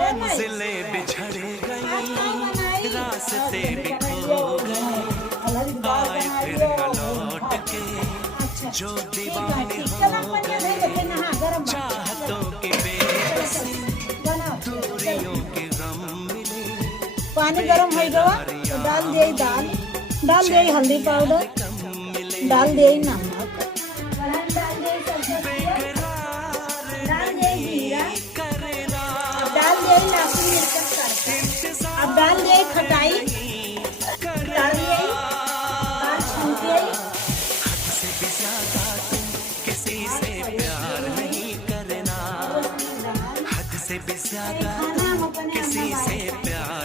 मंजिलें बिछड़ गई, रास्ते भी खो गए, आए फिर न लौट के जो दीवाने हो गए। चाहतों की बेबसी, दूरियों के गम मिले। पानी गरम हो गया तो डाल दिए दाल, डाल दिए हल्दी पाउडर, डाल दिए नमक, डाल दिए डाल दिए जीरा, डाल दिए लहसुन मिर्च तड़का, अब डाल दिए खटाई, डाल दिए दाल छौंकी। किसी से प्यार नहीं करना, हद से भी ज्यादा किसी से प्यार